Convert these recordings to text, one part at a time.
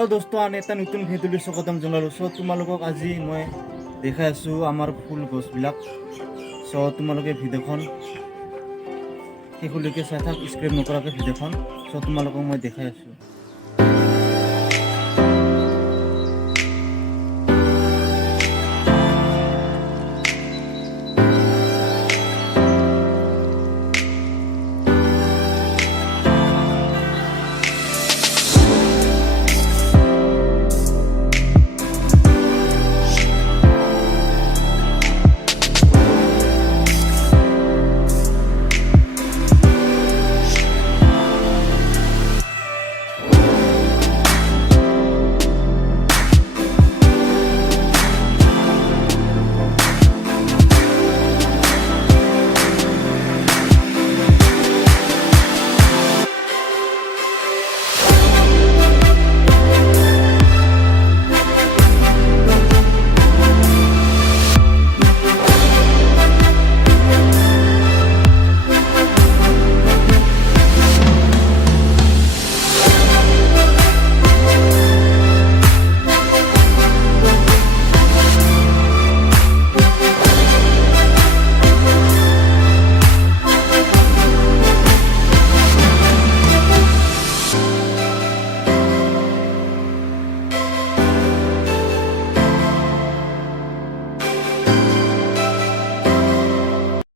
হেল্ল' দোস্ত, আন এটা নতুন ভিডিঅ'লৈ স্বাগতম জনালোঁ। চ' তোমালোকক আজি মই দেখাই আছোঁ আমাৰ ফুল গছবিলাক। চ' তোমালোকে ভিডিঅ'খন শেষলৈকে চাই থাক, স্ক্ৰিপ্ট নকৰাকৈ ভিডিঅ'খন। চ' তোমালোকক মই দেখাই আছোঁ।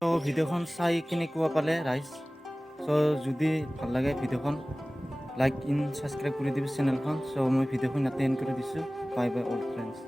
চ' ভিডিঅ'খন চাই কেনেকুৱা পালে ৰাইজ। চ' যদি ভাল লাগে ভিডিঅ'খন লাইক ছাবস্ক্ৰাইব কৰি দিবি চেনেলখন। চ' মই ভিডিঅ'খন ইয়াতে এণ্ড কৰি দিছোঁ। Bye bye all friends.